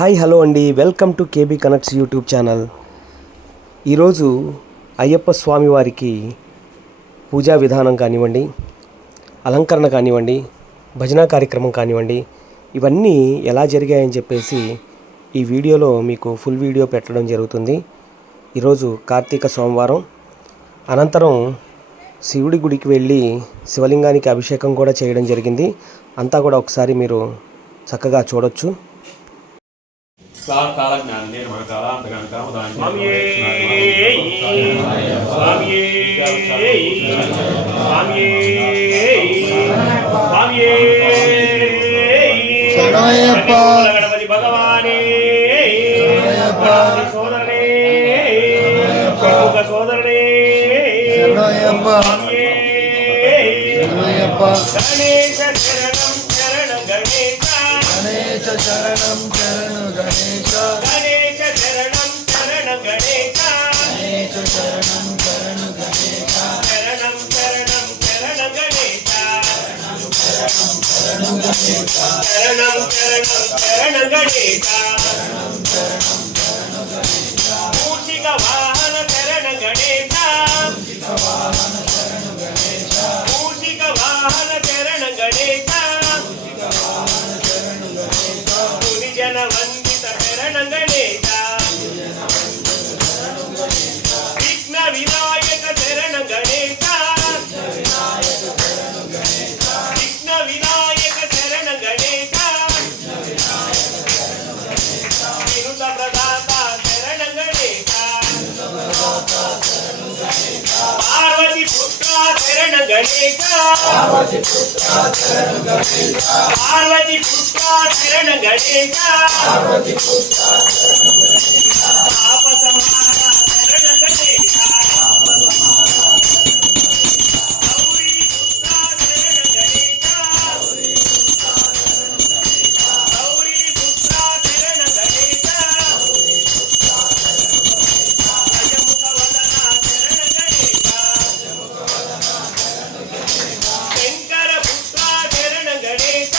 Hi hello అండి, welcome to KB connects YouTube channel. ఈరోజు అయ్యప్ప స్వామి వారికి పూజా విధానం కానివ్వండి, అలంకరణ కానివ్వండి, భజన కార్యక్రమం కానివ్వండి, ఇవన్నీ ఎలా జరిగాయని చెప్పేసి ఈ వీడియోలో మీకు ఫుల్ వీడియో పెట్టడం జరుగుతుంది. ఈరోజు కార్తీక సోమవారం అనంతరం శివుడి గుడికి వెళ్ళి శివలింగానికి అభిషేకం కూడా చేయడం జరిగింది. అంతా కూడా ఒకసారి మీరు చక్కగా చూడొచ్చు. గణపతి భగవానే సోదరుడే సోదరుడే గణేశ శరణం శరణ గణేశ గణేశ శరణం శరణ గణేశ గణేశ శరణం శరణ గణేశ గణేశ శరణం శరణ గణేశ శరణం శరణం శరణ గణేశ శరణం శరణం శరణ గణేశ మూషిక వాహన శరణ గణేశ మూషిక వాహన శరణ గణేశ జన వందిత శరణ గణేశ విఘ్న వినాయక శరణ గణేశ విఘ్న వినాయక శరణ గణేశ వినుత ప్రదాత శరణ గణేశ పార్వతి పుత్ర శరణ గణేశ పార్వతి పుత్ర శరణ గణేశ పాప సంహార శరణ గణేశ గౌరీ పుత్ర శరణ గణేశ గౌరీ పుత్ర శరణ గణేశ గజముఖ వదన శరణ గణేశ శంకర పుత్ర శరణ గణేశ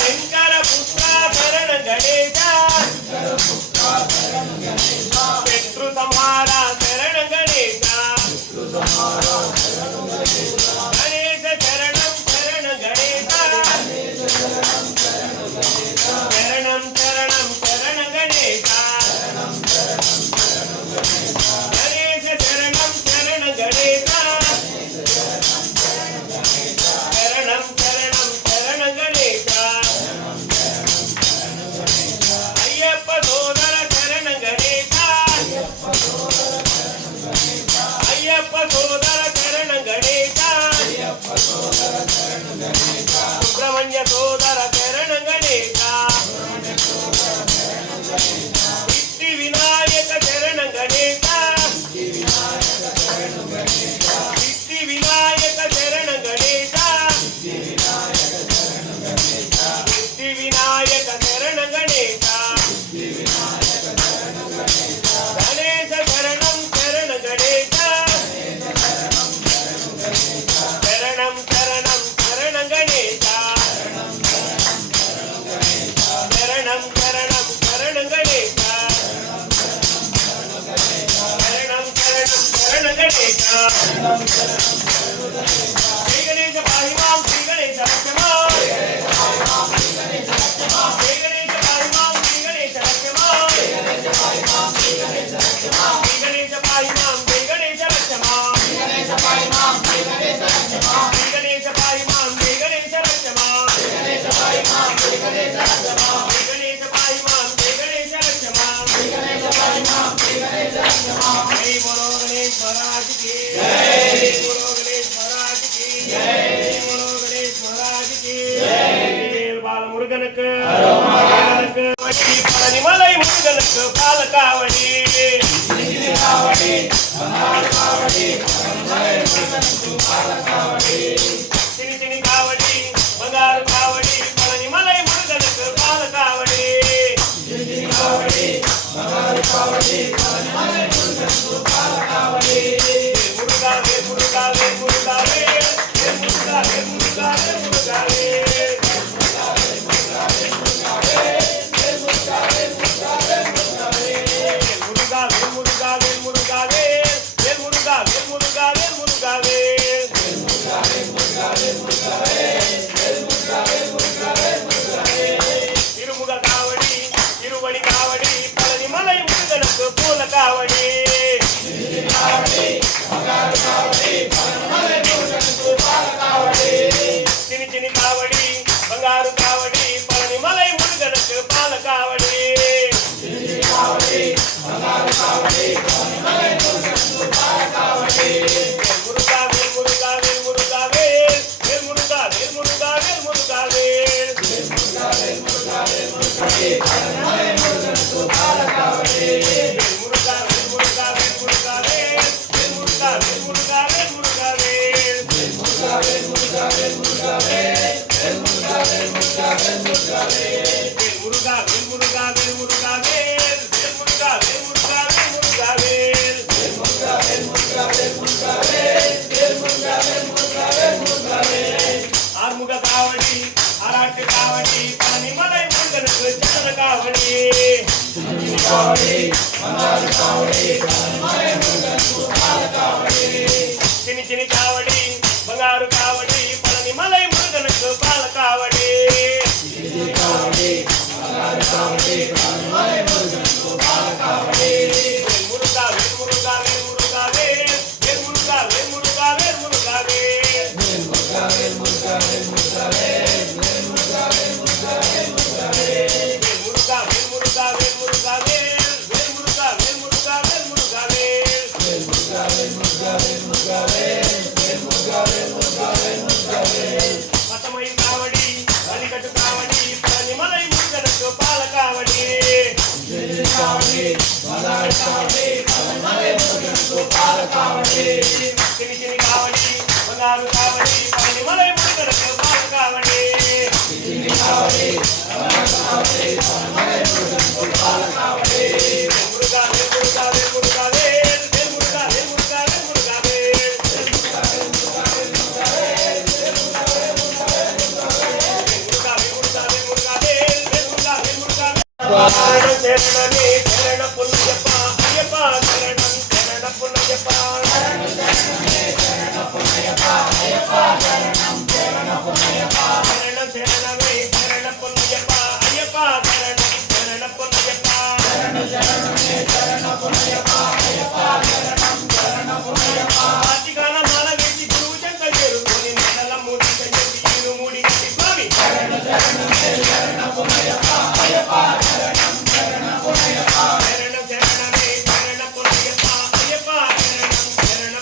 శంకర పుత్ర శరణ గణేశ శత్రు సంహార శరణ గణేశ గణేశ శరణం శరణ గణేశ శరణం శరణం శరణ గణేశ గణేశ శరణం శరణ గణేశ శరణం శరణం శరణ గణేశ అయ్యప్ప సోదర శరణ గణేశ అయ్యప్ప సోదర శరణ గణేశ సుబ్రహ్మణ్య సోదర శరణ గణేశ సిద్ధి వినాయక శరణ గణేశ సిద్ధి వినాయక శరణ గణేశ సిద్ధి వినాయక శరణ గణేశ గణేశ శరణం శరణ గణేశ శరణం శరణం శరణ గణేశ శరణం శరణం శరణ గణేశ శరణం శరణం శరణ గణేశ శ్రీ గణేశ పాహి మాం శ్రీ గణేశ రక్షమా శ్రీ గణేశ పాహి మాం శ్రీ గణేశ రక్షమా శ్రీ గణేశ పాహి మాం శ్రీ గణేశ రక్షమా శ్రీ గణేశ పాహి మాం శ్రీ గణేశ రక్షమా శ్రీ గణేశ పాహి మాం శ్రీ గణేశ రక్షమా శ్రీ గణేశ పాహి మాం శ్రీ గణేశ రక్షమా శ్రీ గణేశ పాహి మాం శ్రీ గణేశ రక్షమా శ్రీ గణేశ పాహి మాం శ్రీ గణేశ రక్షమా శ్రీ గణేశ పాహి మాం శ్రీ గణేశ రక్షమా జై బోలో గణేశ్ మహారాజ్ की जय बोलो गणेश महाराज की जय बोलो गणेश महाराज की जय बाल मुरुगनक मुरुगनक वटी पळनिमलै मुरुगनक पालकावडी कावडी बंगाल कावडी पळनिमलै मुरुगनक पालकावडी तिनी तिनी कावडी बंगाल कावडी पळनिमलै मुरुगनक पालकावडी तिनी कावडी बंगाल कावडी पळनिमलै मुरुगनक पालकावडी मुरुगा वे मुरुगा वे मुरुगा वे मुरुगा वे मुरुगा वे मुरुगा वे முருகா வேல் முருகா வேல் முருகா வேல் வேல் முருகா வேல் முருகா வேல் முருகா வேல் வேல் முருகா வேல் முருகா வேல் முருகா வேல் முருகா வேல் முருகா வேல் வேல் முருகா வேல் முருகா வேல் முருகா வேல் வேல் முருகா வேல் முருகா வேல் முருகா வேல் முருகா வேல் முருகா வேல் முருகா வேல் முருகா வேல் முருகா வேல் வேல் முருகா வேல் முருகா வேல் முருகா வேல் முருகா வேல் முருகா வேல் முருகா வேல் வேல் முருகா வேல் முருகா வேல் முருகா வேல் ஆறுமுக காவடி ஆராட்டு காவடி பழனிமலை முருகனுக்கு சக்கர காவடி காவடி மன்னார் காவடி பழனிமலை முருகனுக்கு பால காவடி சினி சினி காவடி பங்காரு காவடி பழனிமலை முருகனுக்கு பால காவடி காவடி மன்னார் காவடி பழனிமலை முருகனுக்கு பால காவடி முருகா வேல் முருகா வேல் முருகா வேல் வேல் முருகா வேல் முருகா வேல் முருகா வேல் முருகா வேல் முருகா வேல் முருகா வேல் முருகா வேல் முருகா வேல் முருகா வேல் முருகா வேல் முருகா வேல் முருகா வேல் வேல் முருகா வேல் முருகா வேல் முருகா வேல் முருகா வேல் முருகா வேல் முருகா வேல் முருகா வேல் முருகா வேல் முருகா வேல் பத்தமயில் காவடி வலிகட்டு காவடி பழனிமலை முருகனுக்கு பால காவடி காவடி மன்னார் காவடி பழனிமலை முருகனுக்கு பால காவடி சினி சினி காவடி பங்காரு காவடி பழனிமலை முருகனுக்கு பால காவடி சினி காவடி மன்னார் காவடி பழனிமலை முருகனுக்கு பால காவடி முருகா வேல் முருகா வேல் முருகா வேல் வேல் முருகா வேல் முருகா வேல் முருகா வேல் முருகா வேல் முருகா வேல் முருகா வேல் முருகா வேல் முருகா வேல் முருகா வேல் முருகா வேல் முருகா வேல் முருகா வேல் முருகா வேல் முருகா வேல் சரணமே சரண பொன்னையப்பா ஐயப்பா சரணம் சரண பொன்னையப்பா சரணமே சரண பொன்னையப்பா ஐயப்பா சரணம் சரண பொன்னையப்பா சரணம் சரணமே சரண பொன்னையப்பா ஐயப்பா சரணம் சரண பொன்னையப்பா சரணம் சரணமே சரண பொன்னையப்பா ஐயப்பா சரணம் சரண பொன்னையப்பா ஆதிகால மால வேட்டி குருஜங்கள் எருகோனி மண்டலம் மூடி கஞ்சி இரு மூடி கட்டி சுவாமி சரணம் சரணமே சரண பொன்னையப்பா ஐயப்பா சரணம் சரண பொன்னையப்பா சரணம் சரணமே சரண பொன்னையப்பா ஐயப்பா சரணம் சரண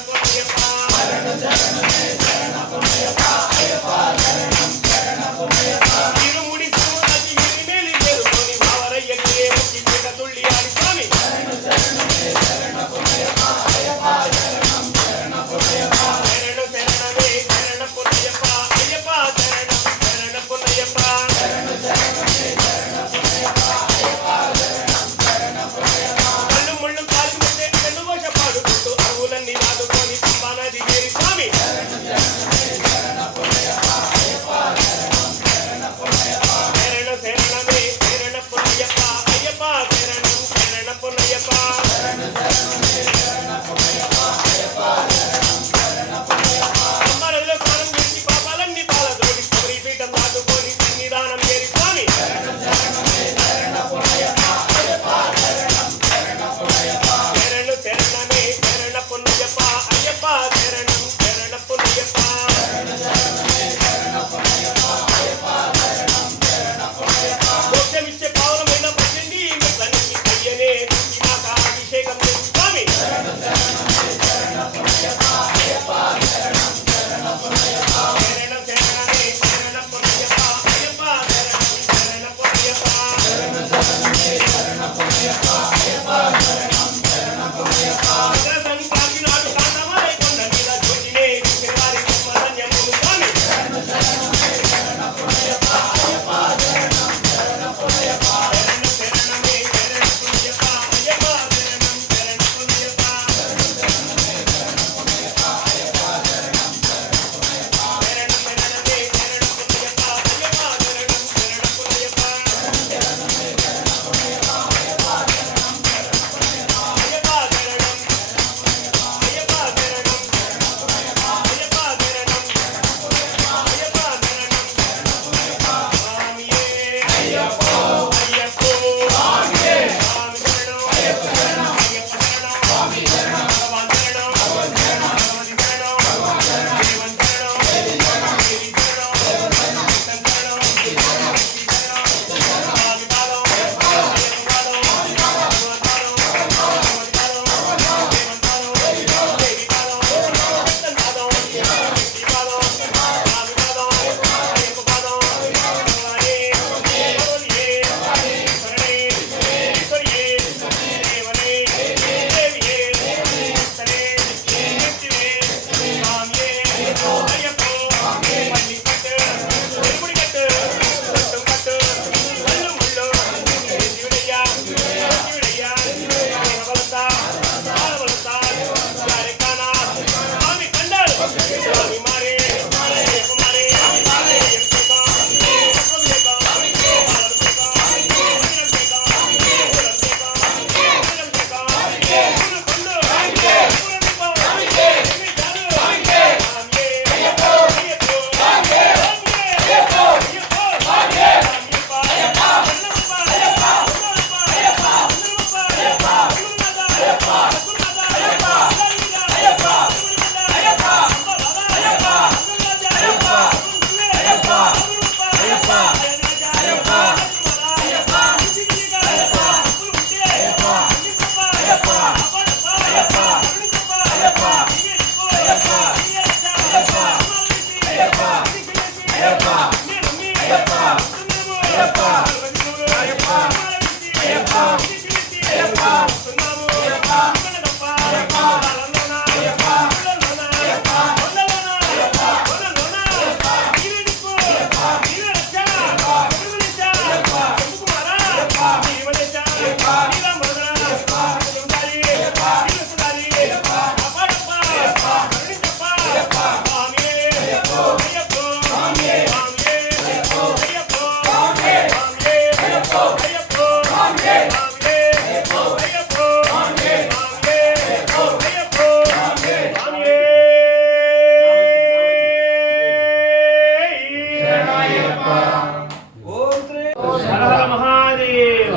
హర హర మహాదేవ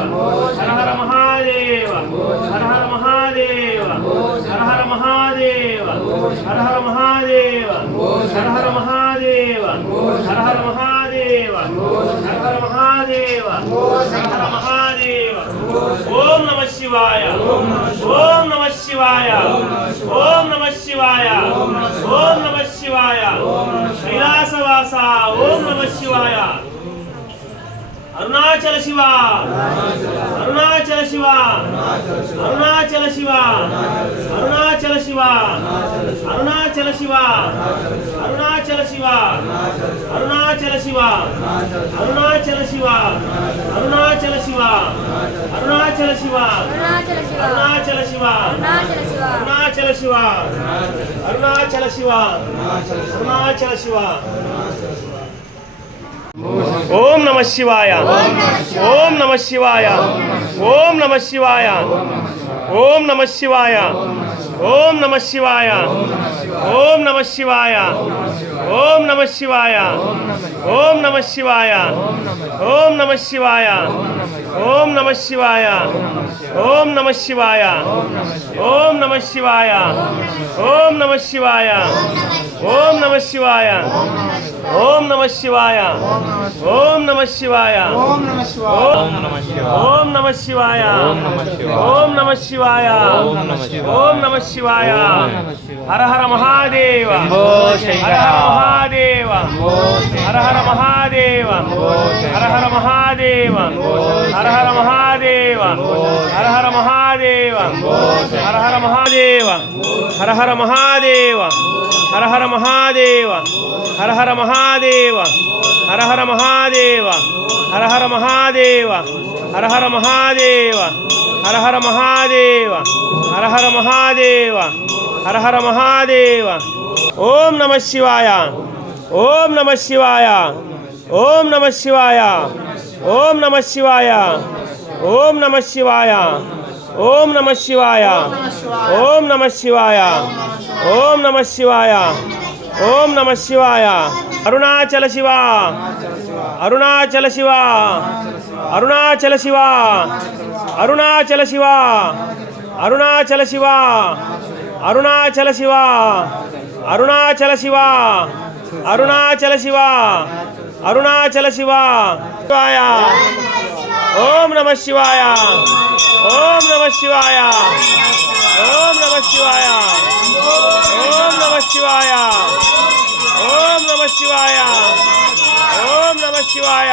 హర హర మహాదేవ హర హర మహాదేవ హర హర మహాదేవ హర హర మహాదేవ ఓం నమః శివాయ ఓం నమః శివాయ ఓం నమః శివాయ ఓం నమః శివాయ కైలాసవాస ఓం నమః శివాయ అరుణాచల శివ అరుణాచల శివ అరుణాచల శివ అరుణాచల శివ అరుణాచల శివ అరుణాచల శివ అరుణాచల శివ అరుణాచల శివ అరుణాచల శివ అరుణాచల శివ అరుణాచల శివ అరుణాచల శివ అరుణాచల శివ అరుణాచల శివ ఓం నమః శివాయ ఓం నమః శివాయ ఓం నమః శివాయ ఓం నమః శివాయ ఓం నమః శివాయ ఓం నమః శివాయ ఓం నమః శివాయ ఓం నమః శివాయ ఓం నమః శివాయ ఓం నమః శివాయ ఓం నమః శివాయ ఓం నమః శివాయ ఓం నమః శివాయ ఓం నమః శివాయ ఓం నమః శివాయ ఓం నమః శివాయ ఓం నమః శివాయ ఓం నమః శివాయ ఓం నమః శివాయ హర హర మహాదేవ హర హర మహాదేవ హర హర మహాదేవ హర హర మహాదేవ హర హర మహాదేవ హర హర మహాదేవ హర హర మహాదేవ హర హర మహాదేవ హర హర మహాదేవ హర హర మహాదేవ హర హర మహాదేవ హర హర మహాదేవ హర హర మహాదేవ హర హర మహాదేవ హర హర మహాదేవ హర హర మహాదేవ ఓం నమః శివాయ ఓం నమః శివాయ ఓం నమః శివాయ ఓం నమః శివాయ ఓం నమః శివాయ ఓం నమః శివాయ ఓం నమః శివాయ ఓం నమః శివాయ ఓం నమః శివాయ అరుణాచల శివ అరుణాచల శివ అరుణాచల శివ అరుణాచల శివ అరుణాచల శివ అరుణాచల శివ అరుణాచల శివ అరుణాచల శివ అరుణాచల శివ శివాయ ఓం నమః శివాయ ఓం నమః శివాయ ఓం నమః శివాయ ఓం నమః శివాయ ఓం నమః శివాయ ఓం నమః శివాయ